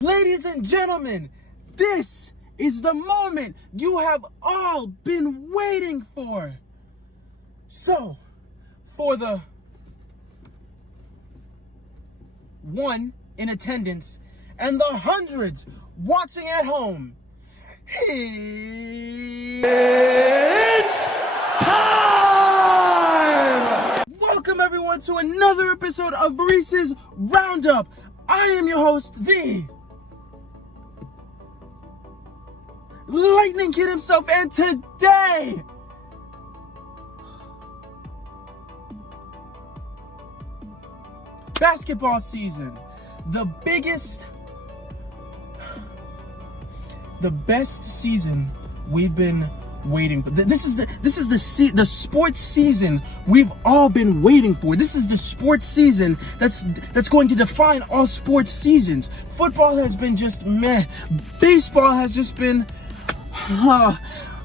Ladies and gentlemen, this is the moment you have all been waiting for. So, for the one in attendance and the hundreds watching at home, it's time! Welcome everyone to another episode of Reese's Roundup. I am your host, the Lightning Kid himself, and today basketball season, the best season we've been waiting for. This is the sports season we've all been waiting for. This is the sports season that's going to define all sports seasons. Football has been just meh. Baseball has just been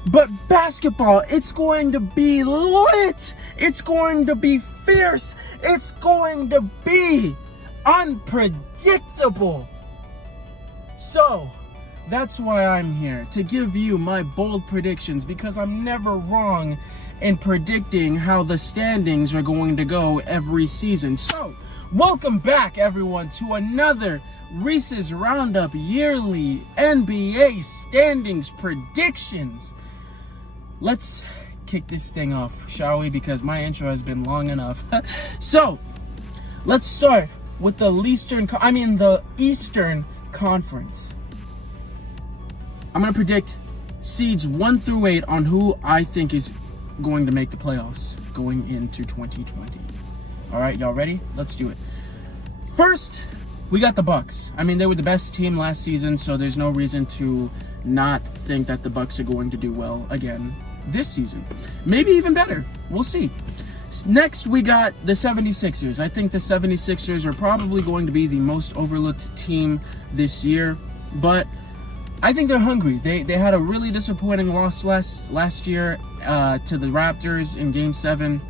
but basketball, it's going to be lit. It's going to be fierce. It's going to be unpredictable. So, that's why I'm here, to give you my bold predictions, because I'm never wrong in predicting how the standings are going to go every season. So, welcome back everyone to another Reese's Roundup yearly NBA standings predictions. Let's kick this thing off, shall we? Because my intro has been long enough. So, let's start with the Eastern Conference. I'm going to predict seeds 1 through 8 on who I think is going to make the playoffs going into 2020. All right, y'all ready? Let's do it. First, we got the Bucks. I mean, they were the best team last season, so there's no reason to not think that the Bucks are going to do well again this season. Maybe even better. We'll see. Next, we got the 76ers. I think the 76ers are probably going to be the most overlooked team this year, but I think they're hungry. They had a really disappointing loss last year to the Raptors in Game 7.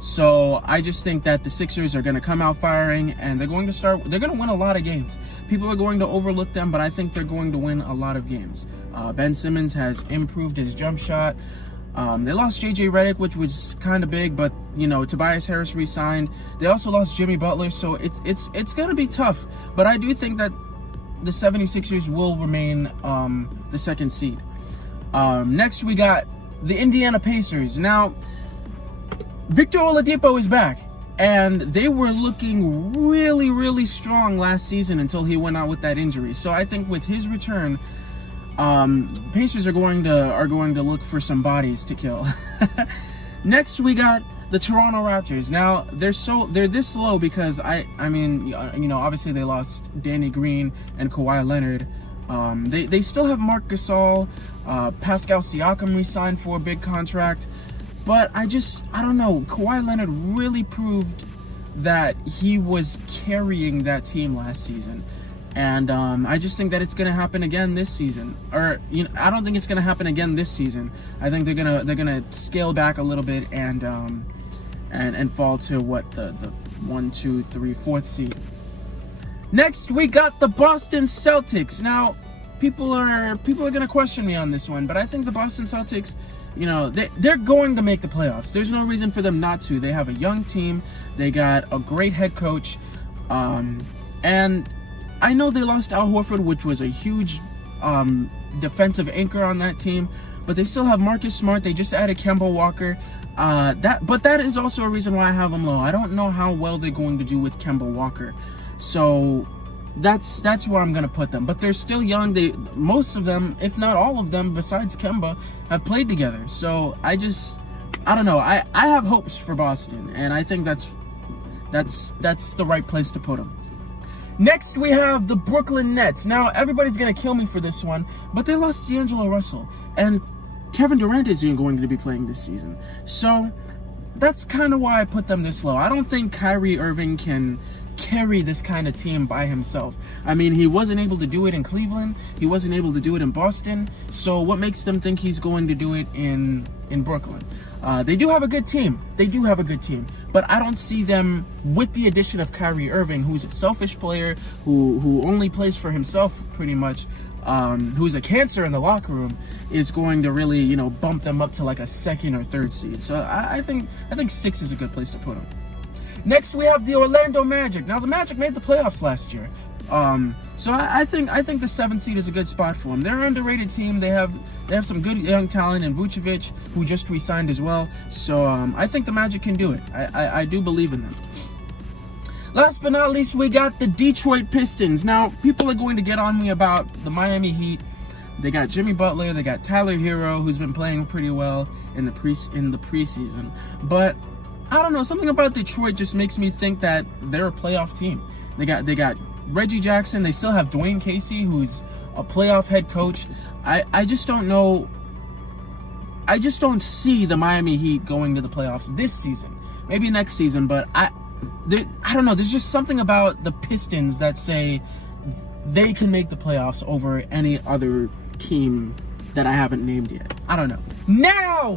So I just think that the Sixers are going to come out firing, and they're going to win a lot of games. People are going to overlook them, but I think they're going to win a lot of games. Ben Simmons has improved his jump shot. They lost JJ Redick, which was kind of big, but Tobias Harris re-signed. They also lost Jimmy Butler, so it's going to be tough. But I do think that the 76ers will remain the second seed. Next, we got the Indiana Pacers. Now, Victor Oladipo is back, and they were looking really, really strong last season until he went out with that injury. So I think with his return, Pacers are going to look for some bodies to kill. Next, we got the Toronto Raptors. Now they're this low because I mean obviously they lost Danny Green and Kawhi Leonard. They still have Marc Gasol, Pascal Siakam re-signed for a big contract. But I don't know. Kawhi Leonard really proved that he was carrying that team last season. And I just think that it's going to happen again this season. Or, I don't think it's going to happen again this season. I think they're gonna scale back a little bit and fall to the 1, 2, 3, 4th seed. Next, we got the Boston Celtics. Now, people are going to question me on this one, but I think the Boston Celtics, they're going to make the playoffs. There's no reason for them not to. They have a young team. They got a great head coach. And I know they lost Al Horford, which was a huge defensive anchor on that team. But they still have Marcus Smart. They just added Kemba Walker. But that is also a reason why I have them low. I don't know how well they're going to do with Kemba Walker. So that's where I'm going to put them. But they're still young. Most of them, if not all of them, besides Kemba, have played together. So I don't know. I have hopes for Boston, and I think that's the right place to put them. Next, we have the Brooklyn Nets. Now, everybody's going to kill me for this one, but they lost D'Angelo Russell, and Kevin Durant isn't going to be playing this season. So that's kind of why I put them this low. I don't think Kyrie Irving can carry this kind of team by himself. I mean, he wasn't able to do it in Cleveland. He wasn't able to do it in Boston. So what makes them think he's going to do it in Brooklyn? They do have a good team. They do have a good team. But I don't see them, with the addition of Kyrie Irving, who's a selfish player, who only plays for himself pretty much, who's a cancer in the locker room, is going to really, you know, bump them up to like a 2nd or 3rd seed. So I think 6 is a good place to put them. Next, we have the Orlando Magic. Now, the Magic made the playoffs last year. So I think the 7th seed is a good spot for them. They're an underrated team. They have some good young talent in Vucevic, who just re-signed as well. So I think the Magic can do it. I do believe in them. Last but not least, we got the Detroit Pistons. Now, people are going to get on me about the Miami Heat. They got Jimmy Butler. They got Tyler Hero, who's been playing pretty well in the preseason. But I don't know, something about Detroit just makes me think that they're a playoff team. They got Reggie Jackson. They still have Dwayne Casey, who's a playoff head coach. I just don't know. I just don't see the Miami Heat going to the playoffs this season. Maybe next season, but I don't know. There's just something about the Pistons that say they can make the playoffs over any other team that I haven't named yet. I don't know. Now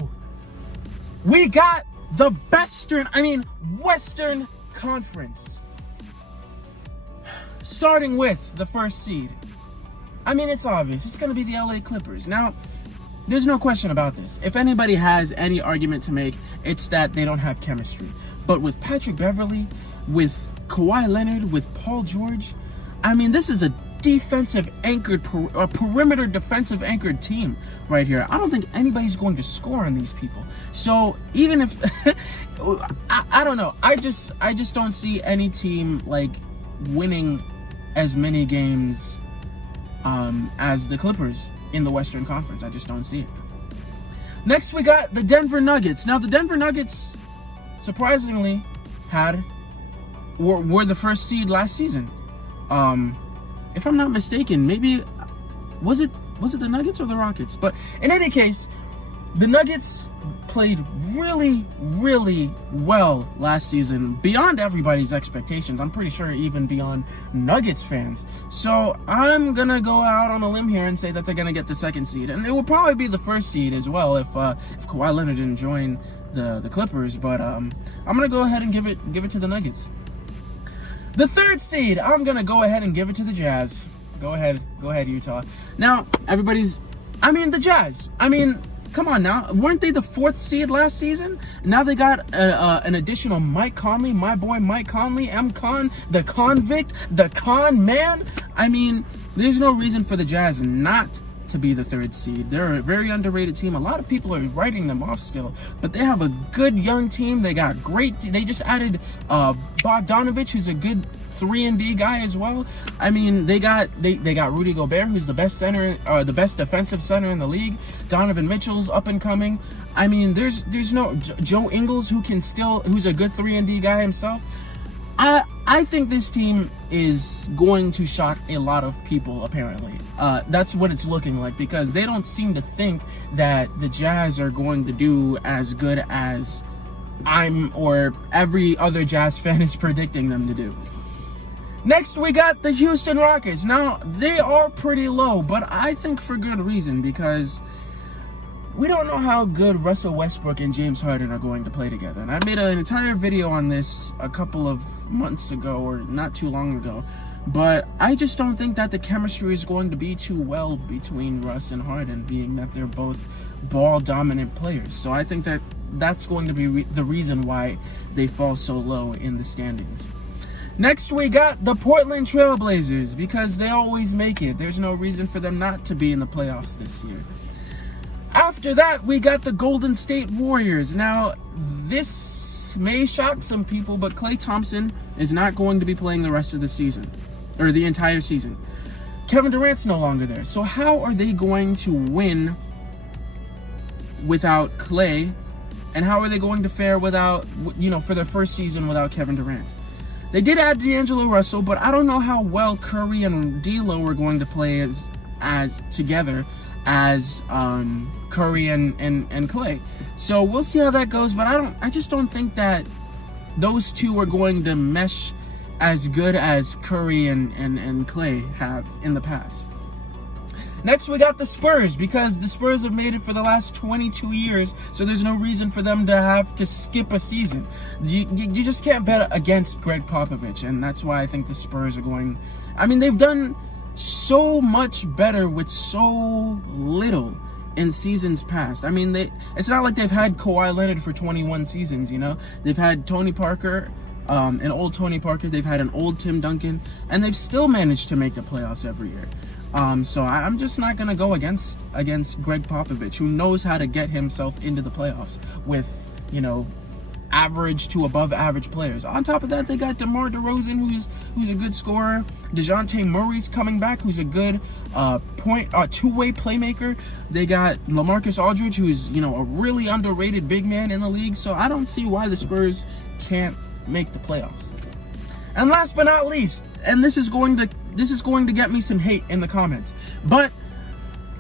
we got the Western Conference. Starting with the 1st seed. I mean, it's obvious. It's going to be the LA Clippers. Now, there's no question about this. If anybody has any argument to make, it's that they don't have chemistry. But with Patrick Beverley, with Kawhi Leonard, with Paul George, I mean, this is a perimeter defensive anchored team right here. I don't think anybody's going to score on these people. So even if I don't know, I just don't see any team like winning as many games as the Clippers in the Western Conference. I just don't see it. Next, we got the Denver Nuggets. Now, the Denver Nuggets, surprisingly, were the 1st seed last season. If I'm not mistaken, maybe was it the Nuggets or the Rockets? But in any case, the Nuggets played really, really well last season, beyond everybody's expectations. I'm pretty sure even beyond Nuggets fans. So I'm gonna go out on a limb here and say that they're gonna get the 2nd seed, and it will probably be the 1st seed as well if Kawhi Leonard didn't join the Clippers. But I'm gonna go ahead and give it to the Nuggets. The 3rd seed, I'm gonna go ahead and give it to the Jazz. Go ahead, Utah. Now, the Jazz. I mean, come on now. Weren't they the 4th seed last season? Now they got an additional Mike Conley, my boy Mike Conley, M-Con, the convict, the con man. I mean, there's no reason for the Jazz not to be the 3rd seed. They're a very underrated team. A lot of people are writing them off still, but they have a good young team. They got they just added Bogdanovich, who's a good 3-and-D guy as well. I mean, they got Rudy Gobert, who's the best center, the best defensive center in the league. Donovan Mitchell's up and coming. I mean, there's no Joe Ingles, who's a good 3-and-D guy himself. I think this team is going to shock a lot of people, apparently. That's what it's looking like, because they don't seem to think that the Jazz are going to do as good as or every other Jazz fan is predicting them to do. Next, we got the Houston Rockets. Now, they are pretty low, but I think for good reason, because we don't know how good Russell Westbrook and James Harden are going to play together. And I made an entire video on this a couple of months ago, or not too long ago. But I just don't think that the chemistry is going to be too well between Russ and Harden, being that they're both ball-dominant players. So I think that that's going to be the reason why they fall so low in the standings. Next, we got the Portland Trail Blazers, because they always make it. There's no reason for them not to be in the playoffs this year. After that, we got the Golden State Warriors. Now, this may shock some people, but Klay Thompson is not going to be playing the rest of the season, or the entire season. Kevin Durant's no longer there. So how are they going to win without Klay? And how are they going to fare without, for their first season without Kevin Durant? They did add D'Angelo Russell, but I don't know how well Curry and D'Lo are going to play as together as Curry and Klay. So we'll see how that goes, but I just don't think that those two are going to mesh as good as Curry and Clay have in the past. Next, we got the Spurs, because the Spurs have made it for the last 22 years, so there's no reason for them to have to skip a season. You just can't bet against Greg Popovich, and that's why I think the Spurs are going... I mean, they've done so much better with so little in seasons past. I mean, it's not like they've had Kawhi Leonard for 21 seasons, you know? They've had Tony Parker, an old Tony Parker, they've had an old Tim Duncan, and they've still managed to make the playoffs every year. So I'm just not going to go against Greg Popovich, who knows how to get himself into the playoffs with, you know, average to above average players. On top of that, they got DeMar DeRozan, who's a good scorer. DeJounte Murray's coming back, who's a good two-way playmaker. They got LaMarcus Aldridge, who's, you know, a really underrated big man in the league. So I don't see why the Spurs can't make the playoffs. And last but not least, and this is going to get me some hate in the comments, but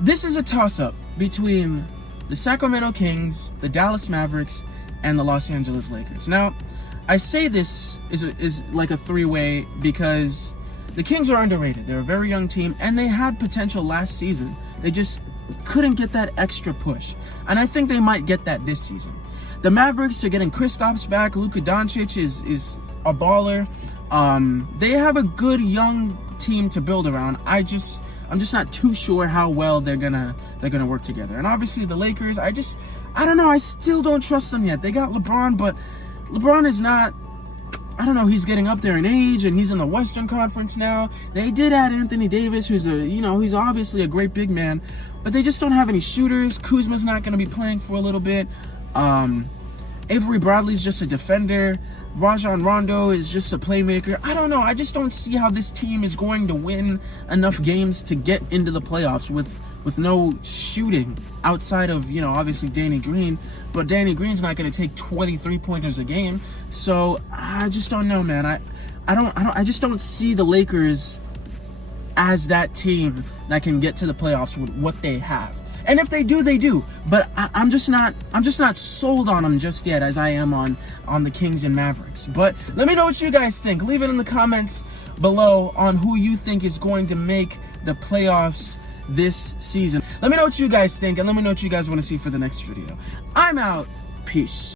this is a toss-up between the Sacramento Kings, the Dallas Mavericks, and the Los Angeles Lakers. Now, I say this is like a three-way because the Kings are underrated. They're a very young team, and they had potential last season. They just couldn't get that extra push, and I think they might get that this season. The Mavericks are getting Kristaps back. Luka Doncic is a baller. They have a good young team to build around. I'm just not too sure how well they're gonna work together. And obviously the Lakers, I don't know, I still don't trust them yet. They got LeBron, but LeBron is not, I don't know, he's getting up there in age, and he's in the Western Conference now. They did add Anthony Davis, who's he's obviously a great big man, but they just don't have any shooters. Kuzma's not gonna be playing for a little bit. Avery Bradley's just a defender. Rajon Rondo is just a playmaker. I don't know. I just don't see how this team is going to win enough games to get into the playoffs with no shooting outside of, you know, obviously Danny Green. But Danny Green's not going to take 23-pointers a game. So I just don't know, man. I just don't see the Lakers as that team that can get to the playoffs with what they have. And if they do, they do. But I'm just not sold on them just yet, as I am on the Kings and Mavericks. But let me know what you guys think. Leave it in the comments below on who you think is going to make the playoffs this season. Let me know what you guys think, and let me know what you guys want to see for the next video. I'm out. Peace.